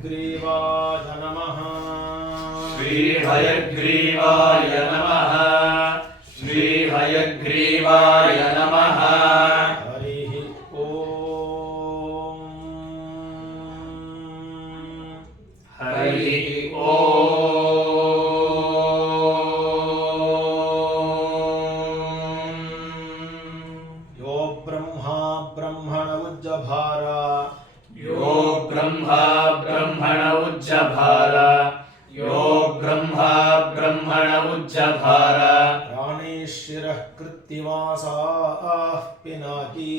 हयग्रीवाय नमः। श्री हयग्रीवाय नमः। श्री हयग्रीवाय नमः। हरिः ओम। हरिः ओम। यो ब्रह्मा ब्रह्मण उज्जभार। यो ब्रह्मा ब्रह्मण उज्जभार। यो ब्रह्मा ब्रह्मण उज्जभार। प्राणैश्शिरः कृत्तिवासाः पिनाकी।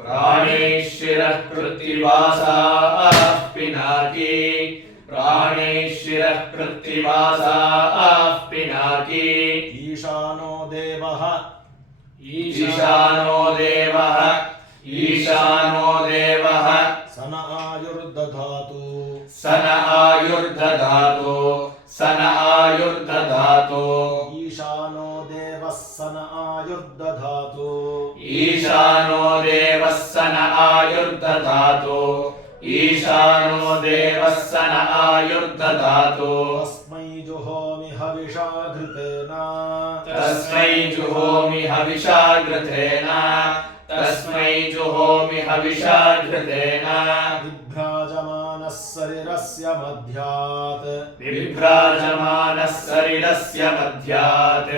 प्राणैश्शिरः कृत्तिवासाः पिनाकी। प्राणैश्शिरः कृत्तिवासाः पिनाकी। ईशानो देवः। ईशानो देवः। ईशानो देवः। सन आयुर्दधातु। सन आयुर्दधातु। सन आयुर्दधातु। ईशानो देवः सन आयुर्दधातु। ईशानो देवः सन आयुर्दधातु। ईशानो देवः सन आयुर्दधातु। तस्मै जुहोमि हविषा घृतेन। तस्मै जुहोमि हविषा घृतेन। तस्मै जुहोमि हविषा घृतेन। विभ्राजमानः शरीरस्य मध्यात्। विभ्राजमानः शरीरस्य मध्यात्।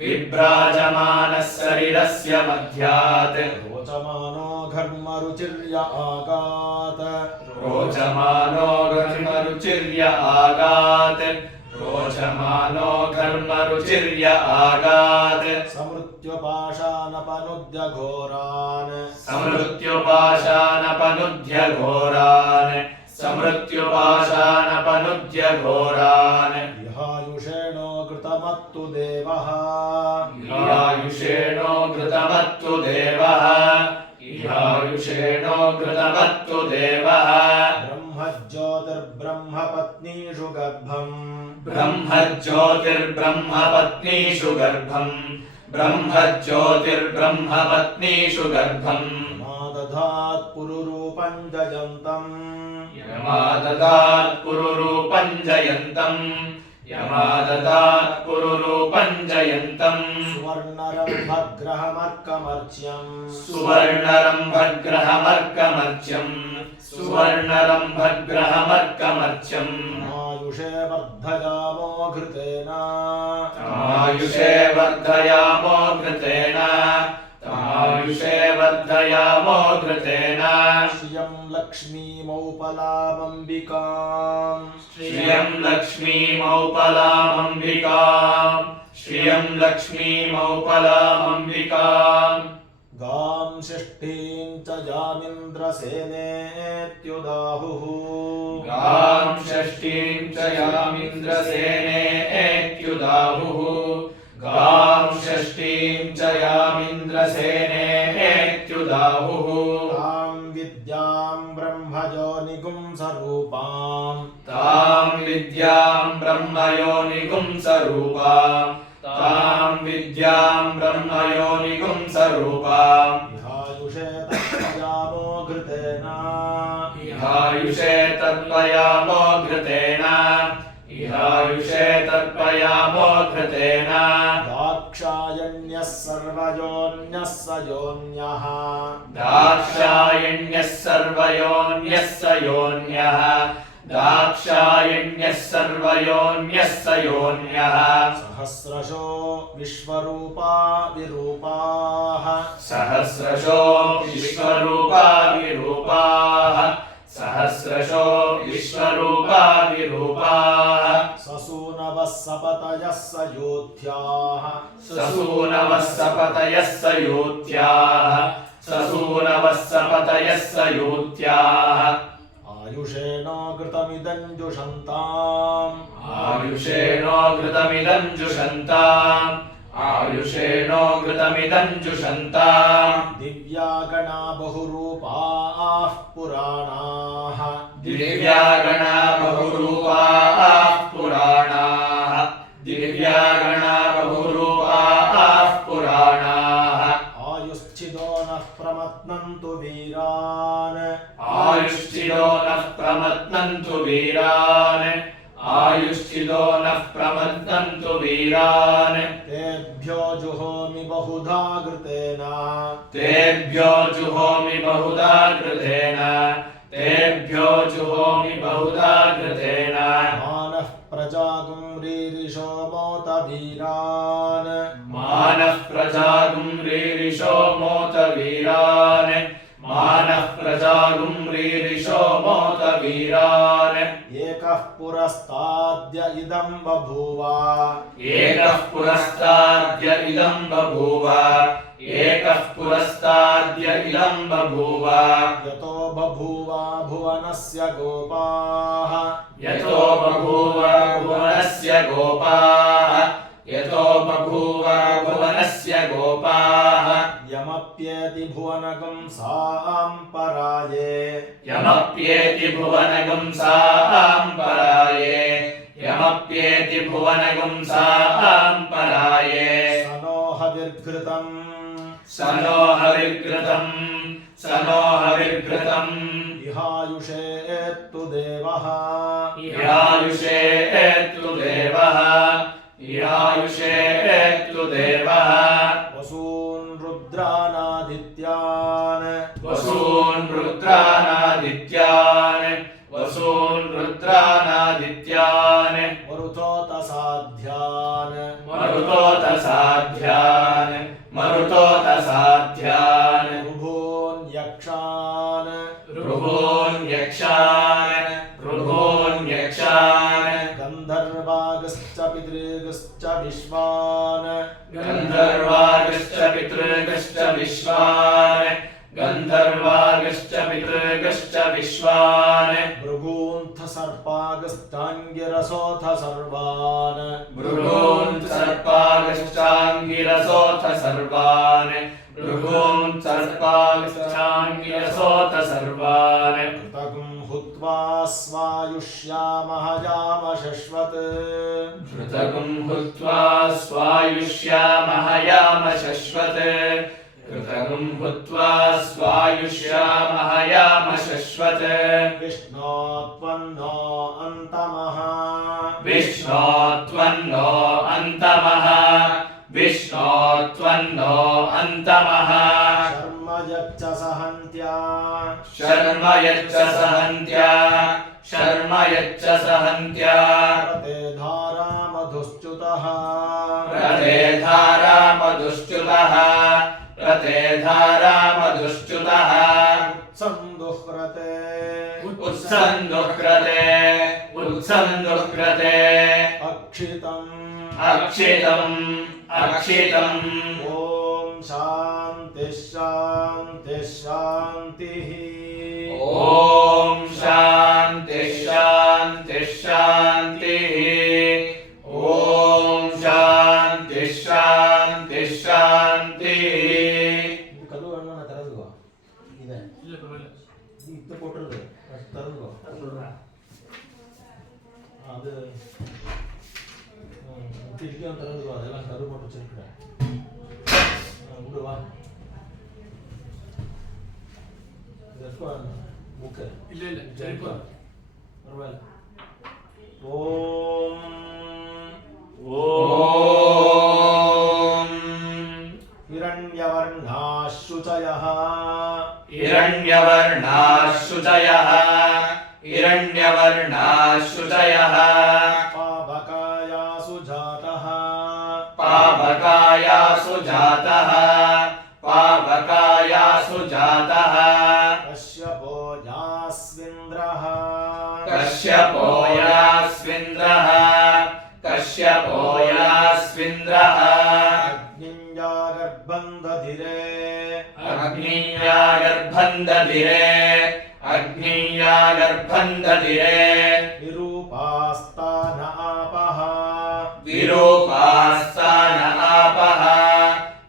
विभ्राजमानः शरीरस्य मध्यात्। रोचमानो घर्मरुचिर्य आगात्। रोचमानो घर्मरुचिर्य आगात्। रोचमानो घर्मरुचिर्य आगात्। समृत्युपाशानपनुद्य घोरान्। समृत्युपाशानपनुद्य घोरान्। समृत्युपाशानपनुद्य घोरान्। इहायुषेणो घृतमत्तु देवः। इहायुषेणो घृतमत्तु देवः। इहायुषेणो घृतमत्तु देवः। ब्रह्मज्योतिर्ब्रह्मपत्नीषु गर्भम्। ब्रह्मज्योतिर्ब्रह्मपत्नीषु गर्भम्। ब्रह्मज्योतिर्ब्रह्मपत्नीषु गर्भम्। यमादधात् पुरुरूपं जयन्तम्। यमादधात् पुरुरूपं जयन्तम्। यमादधात् पुरुरूपं जयन्तम्। सुवर्णरम्भग्रहमर्कमर्च्यम्। सुवर्णरम्भग्रहमर्कमर्च्यम्। सुवर्णरम्भग्रहमर्कमर्च्यम्। आयुषे वर्धयामो घृतेन। आयुषे वर्धयामो घृतेन। आयुषे वर्धयामो घृतेन। श्रियं लक्ष्मीमौपलामम्बिकाम्। श्रियं लक्ष्मीमौपलामम्बिकाम्। श्रियं लक्ष्मीमौपलामम्बिकाम्। गां षष्ठीं च यामिन्द्रसेनेत्युदाहुः। गां षष्ठीं च यामिन्द्रसेनेत्युदाहुः। गां षष्ठीं च यामिन्द्रसेनेत्युदाहुः। तां विद्यां ब्रह्मयोनिगुंसरूपाम्। तां विद्यां ब्रह्मयोनिगुंसरूपाम्। तां विद्यां ब्रह्मयोनिगुंसरूपाम्। इहायुषे तत्पयामो घृतेन। इहायुषे तर्पयामो घृतेन। इहायुषे तर्पयामो घृतेन। दाक्षायण्यः सर्वयोन्यः स योन्यः। दाक्षायण्यः सर्वयोन्यः स योन्यः। दाक्षायण्यः सर्वयोन्यः स योन्यः। सहस्रशो विश्वरूपा विरूपाः। सहस्रशो विश्वरूपा विरूपाः। सहस्रशो विश्वरूपा विरूपाः। ससूनवः सपतयः सयोध्याः। ससूनवः सपतयः सयोध्याः। ससूनवः सपतयः सयोध्याः। आयुषेणो घृतमिदं जुषन्ताम्। आयुषेणो घृतमिदं जुषन्ताम्। आयुषेणो घृतमिदं जुषन्ताम्। दिव्या गणा बहुरूपाः पुराणाः। दिव्या गणा बहुरूपाः पुराणाः। दिव्या गणा बहुरूपाः पुराणाः। आयुश्चिदो नः प्रमत्नन्तु वीरान्। आयुश्चिदो नः प्रमत्नन्तु प्रमद्दन्तु वीरान् आयुश्चिदो नः प्रमद्दन्तु वीरान् तेभ्यो जुहोमि बहुधा घृतेन तेभ्यो जुहोमि बहुधा घृतेन तेभ्यो जुहोमि बहुधा घृतेन मानः प्रजागुं रीरिषो मोत वीरान् मानः प्रजागुं रीरिषो मोत वीरान् मानः प्रजागुं रीरिषो मोत वीरान् एकः पुरस्ताद्य इदं बभूव एकः पुरस्ताद्य इदं बभूव एकः पुरस्ताद्य इदं बभूव यतो बभूव भुवनस्य गोपाः यतो बभूव भुवनस्य गोपाः यतो बभूव भुवनस्य गोपाः यमप्येति भुवनगं साम्पराये यमप्येति भुवनगं साम्पराये यमप्येति भुवनगं साम्पराये सनो हविर्घृतं सनो हविर्घृतं सनो हविर्घृतं इहायुषेत्तु देवः इहायुषेत्तु देवः इहायुषेत्तु देवः वसून् रुद्रानादित्यान् वसून् रुद्रानादित्यान् वसून् रुद्रानादित्यान् मरुतोतसाध्यान् मरुतोतसाध्यान् मरुतोतसाध्यान् ऋभून् यक्षान् ऋभून् यक्षान् ऋभून् यक्षान् गन्धर्वागश्च पितृगश्च विश्वान् गन्धर्वागश्च पितृगश्च विश्वान् गन्धर्वागश्च पितृगश्च विश्वान् भृगून्थ सर्पागश्चाङ्गिरसोऽथ सर्वान् भृगून् सर्पागश्चाङ्गिरसोऽथ सर्वान् भृगून् सर्पागश्चाङ्गिरसोऽथ सर्वान् कृतगुं हुत्वा स्वायुष्यामः याम शश्वत् कृतगुं हुत्वा स्वायुष्यामः याम शश्वत् कृतगुं हुत्वा स्वायुष्यामः याम शश्वत् विष्णो त्वन्नो अन्तमः विष्णो त्वन्नो अन्तमः विष्णो त्वन्नो अन्तमः शर्म यच्च सहन्त्या शर्म यच्च सहन्त्या शर्म यच्च सहन्त्या प्रते धारा मधुश्च्युतः प्रते धारा मधुश्च्युतः प्रते धारा मधुश्च्युतः उत्सन्दुह्रते उत्सन्दुह्रते उत्सन्दुह्रते अक्षितम् अक्षितम् अक्षितम् ॐ शान्तिः शान्तिः शान्तिः ॐ शान्तिः शान्तिः शान्तिः ॐ शान्तिः शान्तिः शान्तिः ಕಲ್ಲು ಹಣ್ಣನ್ನ ತೆರೆದುಕೋ ಇದೆ ಇತ್ತು ಕೊಟ್ಟಿರೋದು ಅಷ್ಟು ತೆರೆದುಕೋ ಅದು ಕಿಟಕಿ ಅಂತ ತೆರೆದುಕೋ ಅದೆಲ್ಲ ಕಲ್ಲು ಕೊಟ್ಟು ಚಿಕ್ಕಡೆ ಬಿಡುವ ಎಷ್ಟೋ ಬುಕ್ಕೆ ಇಲ್ಲ ಇಲ್ಲ ಸರಿಪ ಪರವಾಗಿಲ್ಲ ಓಂ ॐ हिरण्यवर्णाः शुचयः हिरण्यवर्णाः शुचयः हिरण्यवर्णाः शुचयः पावकायासु जातः पावकायासु जातः पावकायासु जातः कश्यपो यास्विन्द्रः कश्यपो यास्विन्द्रः कश्यपो यास्विन्द्रः अग्निञ्जागर्भं दधिरे अग्नियागर्भं दधिरे अग्नियागर्भं दधिरे विरूपास्तान आपः विरूपास्तान आपः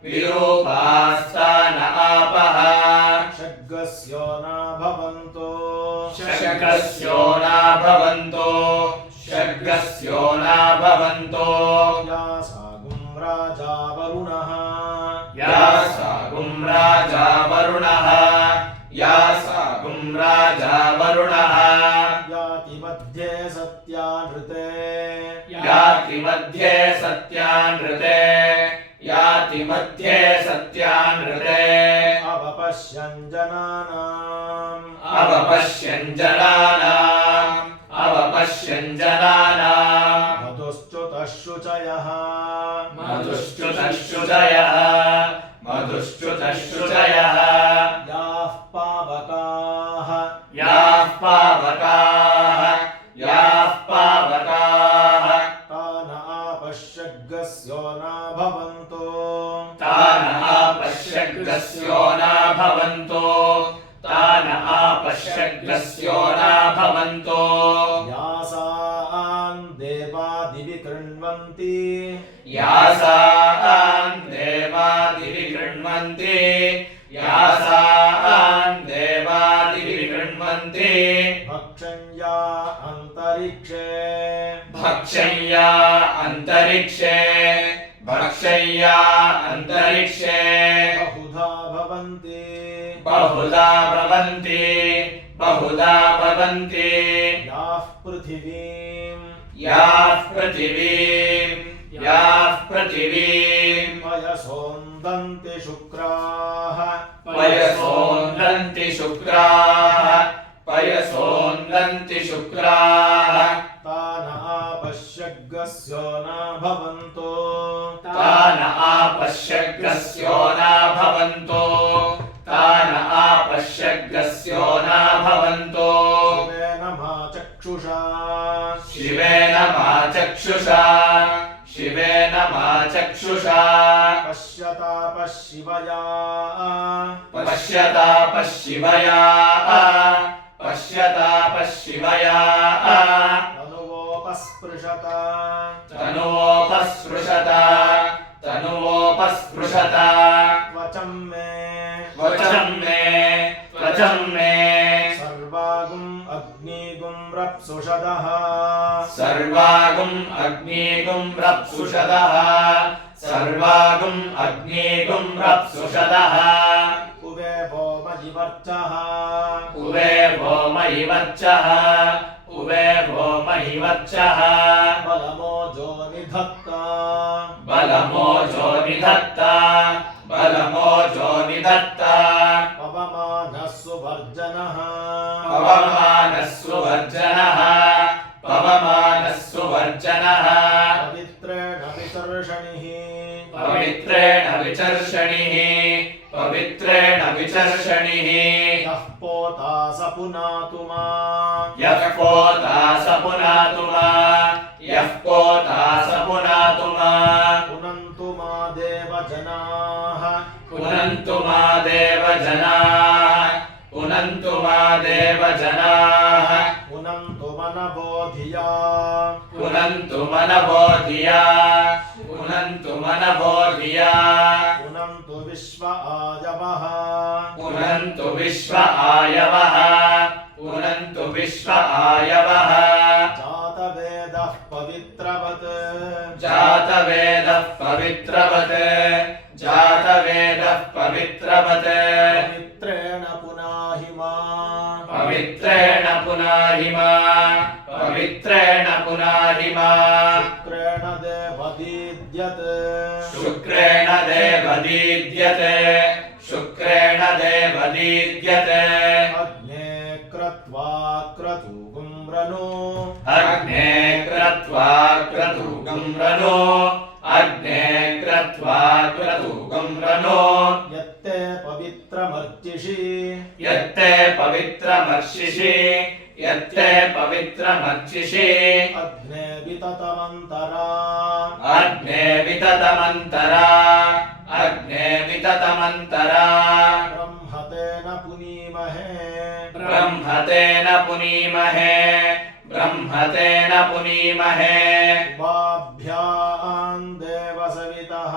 विरूपास्तान आपः षड्गस्यो न भवन्तो शर्गस्यो न भवन्तो शर्गस्यो न भवन्तो यासागुं राजा वरुणः यासागुं राजा वरुणः यासागुं राजा वरुणः याति मध्ये सत्यानृते याति मध्ये सत्यानृते याति मध्ये सत्यानृते अवपश्यन् जनानाम् अवपश्यन् जनानाम् मधुश्च्युतः शुचयः याः पावकाः तान आपश्यग्गस्यो न भवन्तो तान आपश्यग्गस्यो न भवन्तो यासान् देवादिवि कृण्वन्ति यासान् देवादिवि कृण्वन्ति भक्षय्या अंतरिक्षे बहुधा भवन्ति याः पृथिवीम् पयसोन्दन्ति शुक्राः तान आपश्यग्गस्यो न भवन्तो शिवेन मा चक्षुषा पश्यतापः शिवया तनुवोपस्पृशत त्वचं मे सर्वागुं अग्निगुं रप्सुषदः उवे भोमहिवर्चः बलमोजो निधत्ता पवमानः सुवर्जनः पवित्रेण विचर्षणिः यः पोता स पुनातु मा पुनन्तु मा देवजनाः पुनन्तु मनबोधिया पुनन्तु विश्व आयवः जातवेदः पवित्रवत् पवित्रेण पुनाहि मा शुक्रेण देवदीद्यते अग्ने क्रत्वा क्रतुगुं रनो यत्ते पवित्रमर्चिषि अग्ने विततमन्तरा ब्रह्मतेन पुनीमहे उभाभ्याम् देवसवितः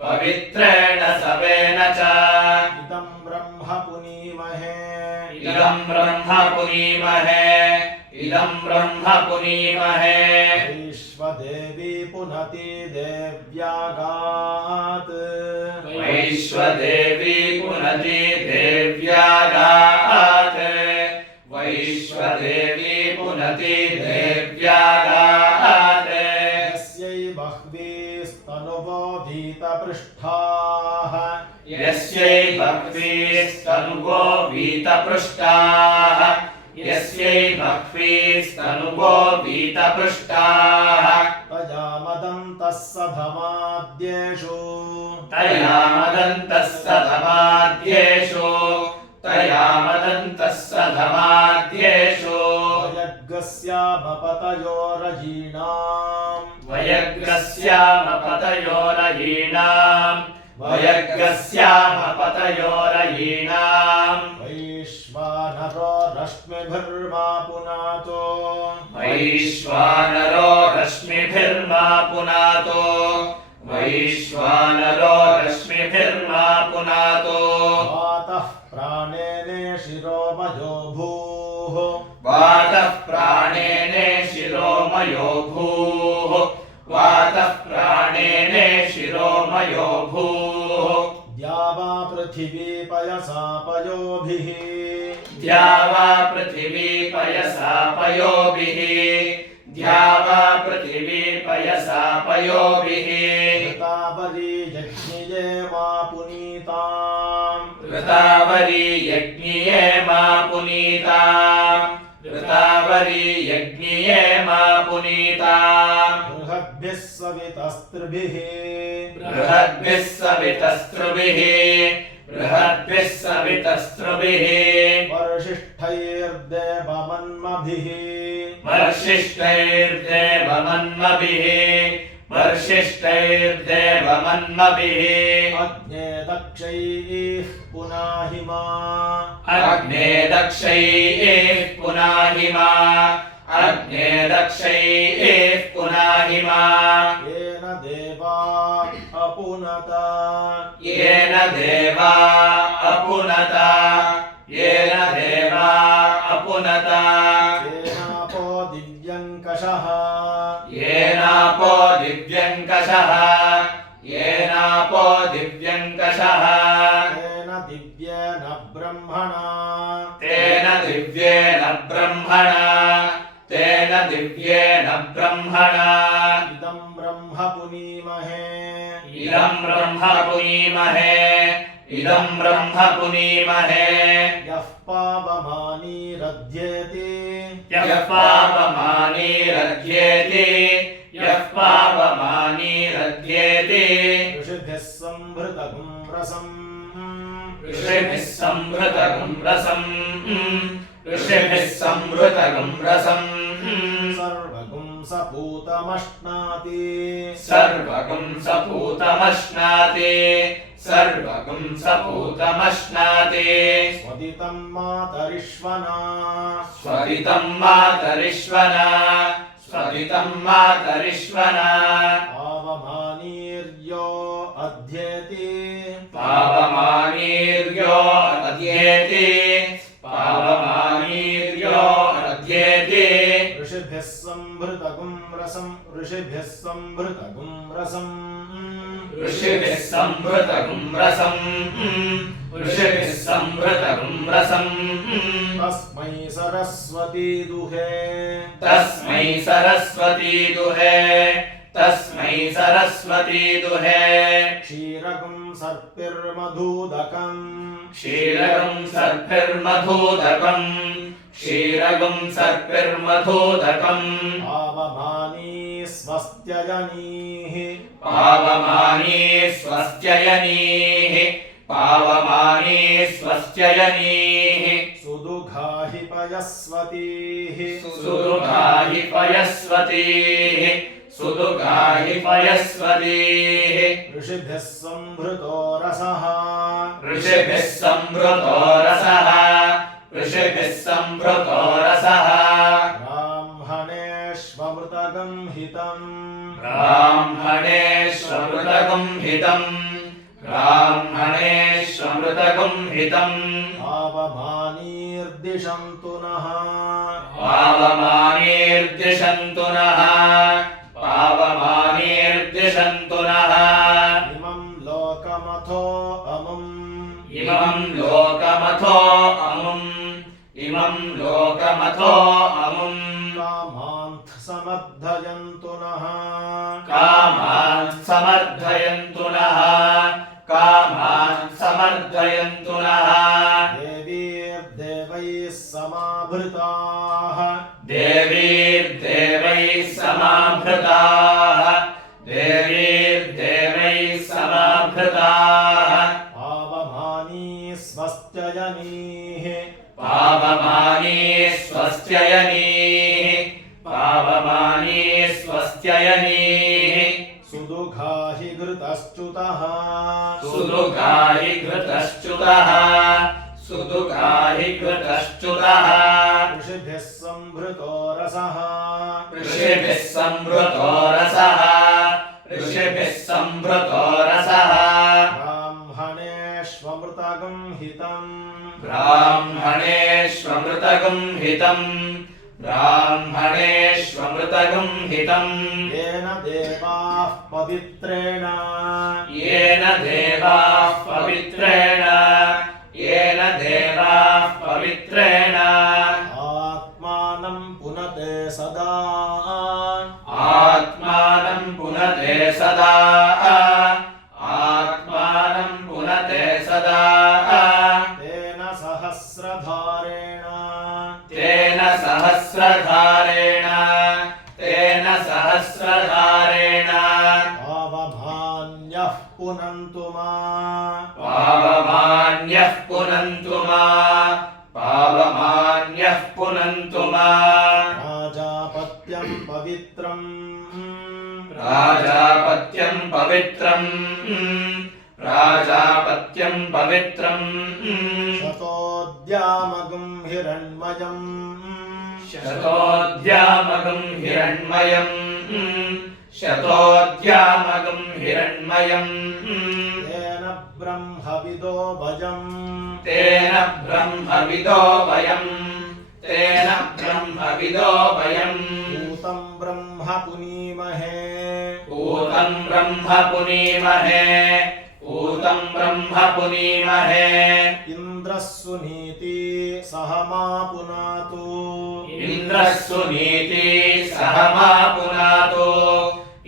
पवित्रेण सवेन च इदं ब्रह्म पुनीमहे इदं ब्रह्म पुनीमहे वैश्वदेवी पुनति देव्यागात् वैश्वदेवी पुनति देव्यागात् वैश्वदेवी पुनति देव्यागात् यस्यै बह्वीस्तनुवो वीतपृष्ठाः यस्यै बह्वीस्तनुवो वीतपृष्ठाः यस्यै बह्वीस्तनुवो वीतपृष्ठाः तया मदन्तः सधमाद्येषु तया मदन्तः सधमाद्येषु तया मदन्तः सधमाद्येषु वयग्रस्यामपतयोरयीणाम् वयग्रस्यामपतयोरयीणाम् वयग्रस्यामपतयोरयीणाम् वैश्वानरो रश्मिभिर्मा पुनातो वैश्वानरो रश्मिभिर्मा पुनातो वैश्वानरो रश्मिभिर्मा पुनातो वातः प्राणेने शिरोमयो भूः वातः प्राणेने शिरोमयो भूः वातः प्राणेने शिरोमयो भूः द्यावा पृथिवी पयसा पयोभिः द्यावा पृथिवी पयसा पयोभिः द्यावा पृथिवी पयसा पयोभिः ऋतावरी यज्ञिये मा पुनीताम् ऋतावरी यज्ञिये मा पुनीताम् ऋतावरी यज्ञिये मा पुनीताम् बृहद्भिः सवितस्त्रिभिः बृहद्भिः सवितस्त्रुभिः बृहद्भिः सवितस्त्रुभिः वर्षिष्ठैर्देवमन्मभिः वर्षिष्ठैर्देवमन्मभिः वर्षिष्ठैर्देवमन्मभिः अग्ने दक्षैः पुनाहिमा अग्ने दक्षैः पुनाहिमा अग्ने दक्षैः पुनाहिमा येन देवा अपुनत येन देवा अपुनत येन देवा अपुनत येनापो दिव्यङ्कषः येनापो दिव्यङ्कषः येनापो दिव्यङ्कषः तेन दिव्येन ब्रह्मणा तेन दिव्येन ब्रह्मणा तेन दिव्येन ब्रह्मणा इदं ब्रह्म पुनीमहे इदं ब्रह्म पुनीमहे इदं ब्रह्म पुनीमहे यः पावमानीरध्येति यः पावमानीरध्येति यः पावमानीरध्येति ऋषिभिः संभृतगुं रसम् ऋषिभिः संभृतगुं रसम् ऋषिभिः संभृतगुं रसम् सर्वगुं सपूतमश्नाति सर्वगुं सपूतमश्नाति सर्वगुं सपूतमश्नाति स्वदितं मातरिष्वना स्वरितं मातरिष्वना स्वरितं मातरिष्वना पावमानीर्यो अध्येति पावमानीर्यो अध्येति पावमानीर्यो अध्येति ऋषिभिः संभृतगुं रसम् ऋषिभिः संभृतगुं रसम् ऋषिभिः संभृतगुं रसम् ऋषिभिः संभृतगुं रसम् तस्मै सरस्वती दुहे तस्मै सरस्वती दुहे तस्मै सरस्वती दुहे क्षीरगुं सर्पिर्मधूदकम् क्षीरगुं सर्पिर्मधूदकम् क्षीरगुं सर्पिर्मधूदकम् पावमानी स्वस्त्यजनीः पावमानी स्वस्त्ययनीः पावमानी स्वस्त्ययनीः सुदुघाहि पयस्वतीः सुदुघाहि पयस्वतीः सुदुघाहि पयस्वतीः ऋषिभिः संभृतो रसः ऋषिभिः संभृतो रसः ऋषिभिः संभृतो रसः ब्राह्मणेष्वमृतगं हितम् ब्राह्मणेष्वमृतगुं हितम् ब्राह्मणेष्वमृतगुं हितम् पावमानीर्दिशन्तु नः पावमानेर्दिशन्तु नः पावमानेर्दिशन्तु नः इमं लोकमथो अमुम् इमं लोकमथो अमुम् इमं लोकमथो अमुम् कामान्थ समर्थयन्तु नः कामान् समर्थयन्तु नः कामान् समर्थयन्तु नः देवीर्देवैः समाभृताः देवीर्देवैः समाभृताः देवीर्देवैः समाभृताः पावमानी स्वस्त्ययनीः पावमानी स्वस्त्ययनीः पावमानी स्वस्त्ययनीः सुदुघा हि घृतश्च्युतः सुदुःखा हि घृतश्च्युतः सुदुःखा हि घृतश्च्युतः ऋषिभिः संभृतो रसः ऋषिभिः संभृतो रसः ऋषिभिः संभृतो रसः ब्राह्मणेष्वमृतगं हितम् ब्राह्मणेष्वमृतगं हितम् ब्राह्मणेष्वमृतगं हितम् येन देवाः पवित्रेण येन देवाः पवित्रेण येन देवाः पवित्रेण आत्मानं पुनते सदा आत्मानं पुनते सदा आत्मानं पुनते सदा तेन सहस्रधारेण तेन सहस्रधारेण तेन सहस्रधारेण पावमान्यः पुनन्तु मा पावमान्यः पुनन्तु मा पावमान्यः पुनन्तु मा राजापत्यं पवित्रम् राजापत्यं पवित्रम् राजापत्यं पवित्रम् शतोद्यामगं हिरण्मयम् शतोद्यामगं हिरण्मयम् शतोद्यामगं हिरण्मयम् तेन ब्रह्मविदो भजम् तेन ब्रह्मविदो वयम् तेन ब्रह्मविदो वयम् पूतं ब्रह्म पुनीमहे पूतं ब्रह्म पुनीमहे पूतं ब्रह्म पुनीमहे इन्द्रः सुनीति सह मा पुनातु इन्द्रः सुनीति सह मा पुनातु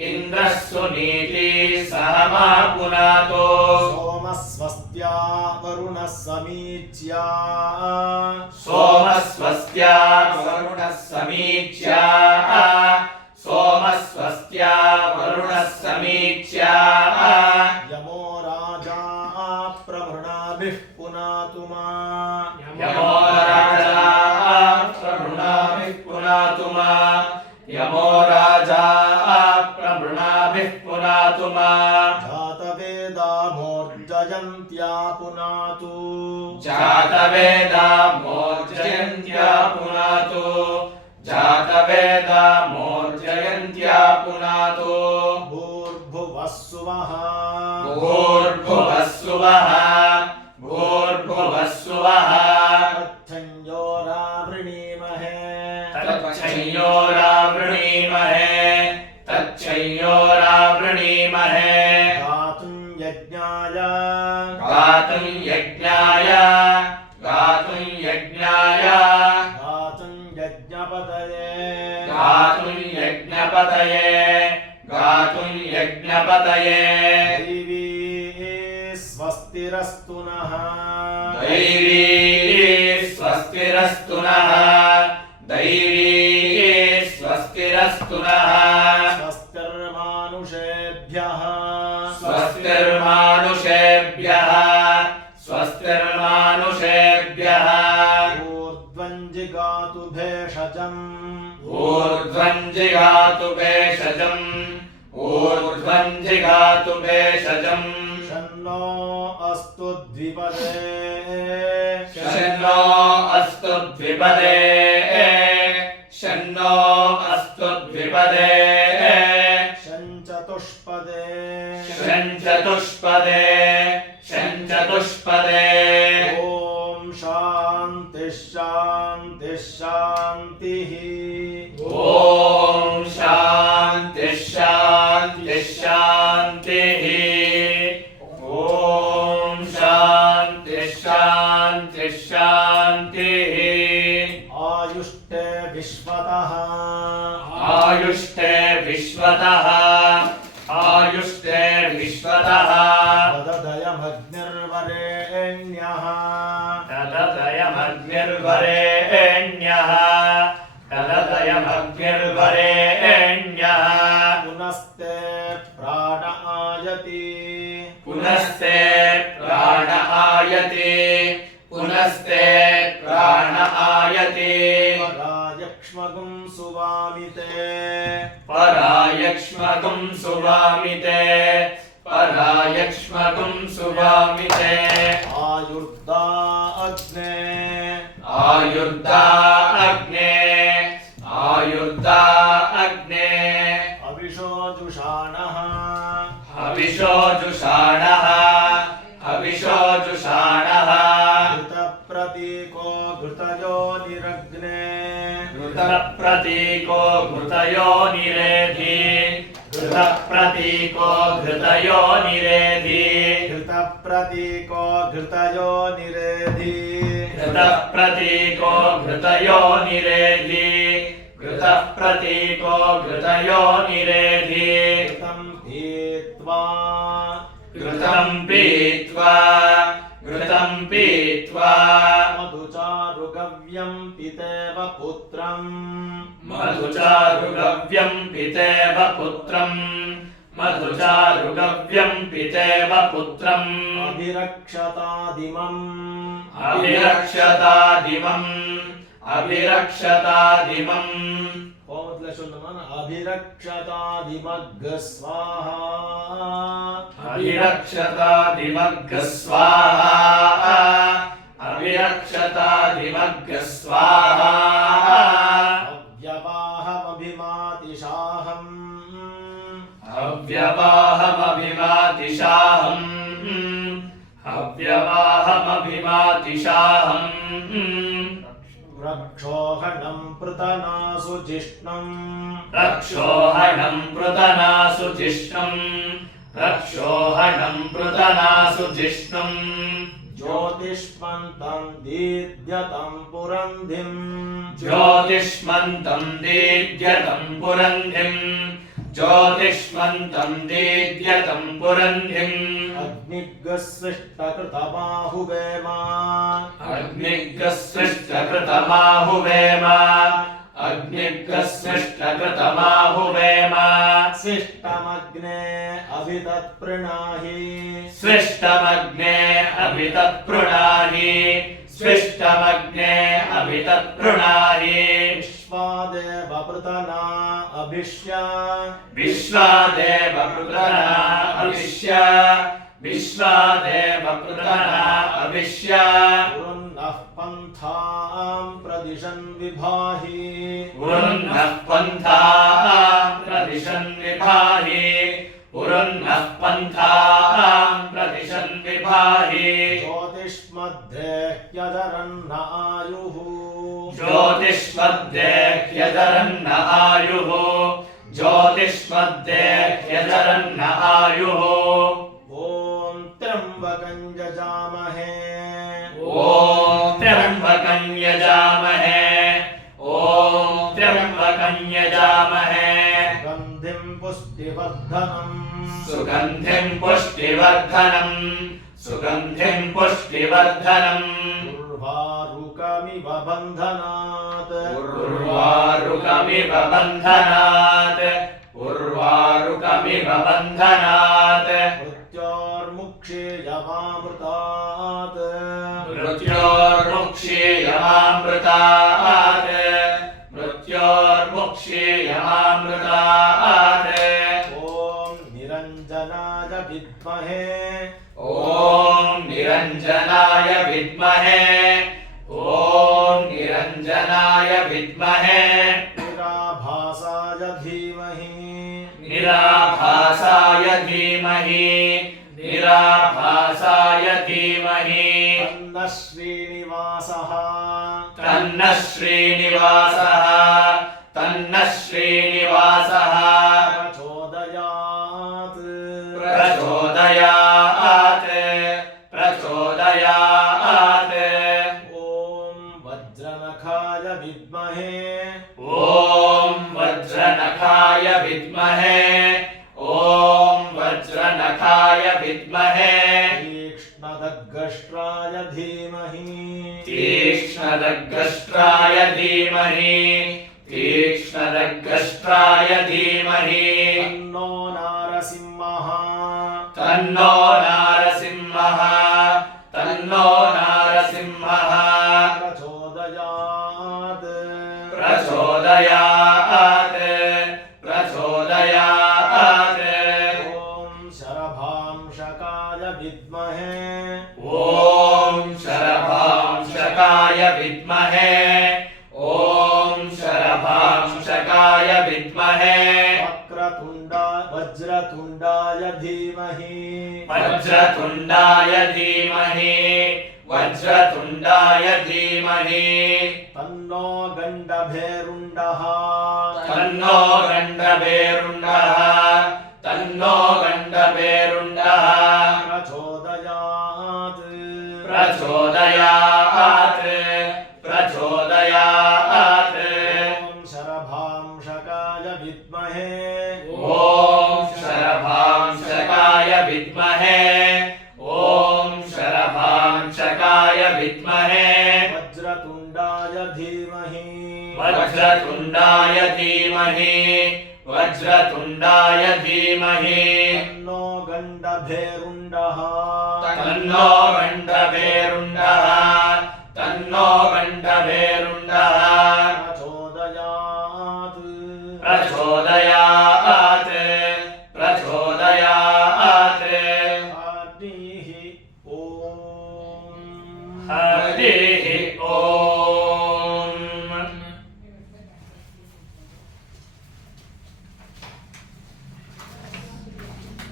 इन्द्रः सुनीति सह मा पुनातु सोमस्वस्त्या वरुणः समीच्या सोमस्वस्त्या वरुणः समीच्या सोमस्वस्त्या वरुणः समीच्या यमो राजा प्रभृणाभिः पुनातु मा यमो राजा प्रभृणाभिः पुनातु मा यमो राजा प्रभृणाभिः पुनातु मा जातवेदामोर्जयन्त्या पुनातु जातवेदा मोर्जयन्त्या पुनातु जातवेदा मोर्जयन्त्या पुनातु भूर्भुवः सुवः भूर्भुवः सुवः भूर्भुवः सुवः तच्छञ्जोरावृणीमहे तच्छञ्जोरावृणीमहे तच्छञ्जोरावृणीमहे गातुं यज्ञाय गातुं यज्ञाय गातुं यज्ञाय गातुं यज्ञपतये गातुं यज्ञपतये गातुं यज्ञपतये दैवी स्वस्तिरस्तु नः दैवी स्वस्तिरस्तु नः दैवी स्वस्तिरस्तु नः स्वस्तिर्मानुषेभ्यः स्वस्तिर्मानुषेभ्यः स्वस्तिर्मानुषेभ्यः ऊर्ध्वं जिगातु भेषजम् ऊर्ध्वं जिगातु भेषजम् ऊर्ध्वं जिगातु भेषजम् शन्नो अस्तु द्विपदे शन्नो अस्तु द्विपदे शन्नो अस्तु द्विपदे शञ्चतुष्पदे शञ्चतुष्पदे शञ्चतुष्पदे ॐ शान्तिः शान्तिः शान्तिः शान्तिः शान्तिः ॐ शान्तिः शान्तिः शान्तिः आयुष्टे विश्वतः आयुष्टे विश्वतः आयुष्टे विश्वतः तददयमग्निर्वरेण्यः तददयमग्निर्वरेण्यः तददयमग्निर्वरेण्यः पुनस्ते प्राण आयति पुनस्ते प्राण आयति पुनस्ते प्राण आयति परायक्ष्मगुं सुवामिते परायक्ष्मगुं सुवामिते परायक्ष्मगुं सुवामिते आयुर्दा अग्ने आयुर्दा अग्ने आयुर्दा अग्ने अविशो जुषाणः हविषो जुषाणः हविषो जुषाणः घृतप्रतीको घृतयो निरग्ने घृतप्रतीको घृतयो निरेधि घृतप्रतीको घृतयो निरेधि घृतप्रतीको घृतयो निरेधि घृतप्रतीको घृतयो निरेधि घृतप्रतीको घृतयो निरेधि घृतं पीत्वा घृतं पीत्वा घृतं पीत्वा मधुचारुगव्यं पितेव पुत्रम् मधुचारुगव्यं पितेव पुत्रम् मधुचारुगव्यं पितेव पुत्रम् अभिरक्षतादिमम् अभिरक्षतादिमम् अभिरक्षतादिमम् ओमत्ले शुद्धमान अभिरक्षतादिमग् स्वाहा अभिरक्षतादिमग् स्वाहा अभिरक्षतादिमग् स्वाहा अव्यवाहमभिमातिशाहम् अव्यवाहमभिमातिशाहम् अव्यवाहमभिमातिशाहम् रक्षोहणं पृतनासु जिष्णुम् रक्षोहणं पृतनासु जिष्णुम् रक्षोहणं पृतनासु जिष्णुम् ज्योतिष्मन्तं दीद्यतं पुरन्धिम् ज्योतिष्मन्तं दीद्यतं पुरन्धिम् ज्योतिष्मन्तं दीद्यतं पुरन्धिम् अग्निगस्विष्टकृतबाहुवेम अग्निगस्विष्टकृतमाहुवेम अग्निगस्विष्टकृतमाहुवेम स्विष्टमग्ने अभितत्प्रणाहि स्विष्टमग्ने अभितत्पृणाहि स्विष्टमग्ने अभितत्पृणाहि विश्वादेव पृतना अभिष्य विश्वादेव पृतना अभिष्य विश्वादेव पृतना अभिष्य वरुणः पन्थां प्रदिशन् विभाहि वरुणः पन्था प्रदिशन् विभाहि वरुणः पन्था प्रदिशन् विभाहि ज्योतिष्मध्ये ह्यदरन्न आयुः ज्योतिष्मध्ये ह्यदरन्न आयुः ज्योतिष्मध्ये ह्यदरन्न आयुः ॐ त्र्यम्बकं यजामहे ॐ त्र्यम्बकं यजामहे ॐ त्र्यम्बकं यजामहे गन्धिं पुष्टिवर्धनम् सुगन्धिं पुष्टिवर्धनम् सुगन्धिं पुष्टिवर्धनम् उर्वारुकमिव बन्धनात् उर्वारुकमिव बन्धनात् उर्वारुकमिव बन्धनात् मृत्योर्मुक्षीयमामृतात् मृत्योर्मुक्षीयमामृतात् मृत्योर्मुक्षीयमामृतात् ॐ निरञ्जनाय विद्महे ॐ निरञ्जनाय विद्महे ॐ निरञ्जनाय विद्महे निराभासाय धीमहि निराभासाय धीमहि निराभासाय धीमहि तन्नः श्रीनिवासः तन्नः श्रीनिवासः तन्नः श्रीनिवासः विद्महे ॐ वज्रनखाय विद्महे तीक्ष्णदग्गष्ट्राय धीमहि तीक्ष्णदग्गष्ट्राय धीमहि तीक्ष्णदग्गष्ट्राय धीमहि तन्नो नारसिंहः तन्नो नारसिंहः तन्नो नारसिंहः प्रचोदयात् प्रचोदयात् प्रचोदयात् ॐ शरभांशकाय विद्महे ॐ शरभांशकाय विद्महे ॐ शरभांशकाय विद्महे वज्रतुण्डाय धीमहि वज्रतुण्डाय धीमहि वज्रतुण्डाय धीमहि तन्नो गण्डभेरुण्डः तन्नो गण्डभेरुण्डः तन्नो गण्डभेरुण्डः प्रचोदयात् प्रचोदयात् प्रचोदयात् ॐ शरभांशकाय विद्महे ॐ शरभांशकाय विद्महे ॐ शरभांशकाय विद्महे वज्रतुण्डाय धीमहि वज्रतुण्डाय धीमहि वज्रतुण्डाय धीमहि तन्नो गण्डभेरुण्डः तन्नो गण्डभेरुण्डः तन्नो गण्डभेरुण्डः प्रचोदयात् प्रचोदयात् प्रचोदयात् अग्निः ॐ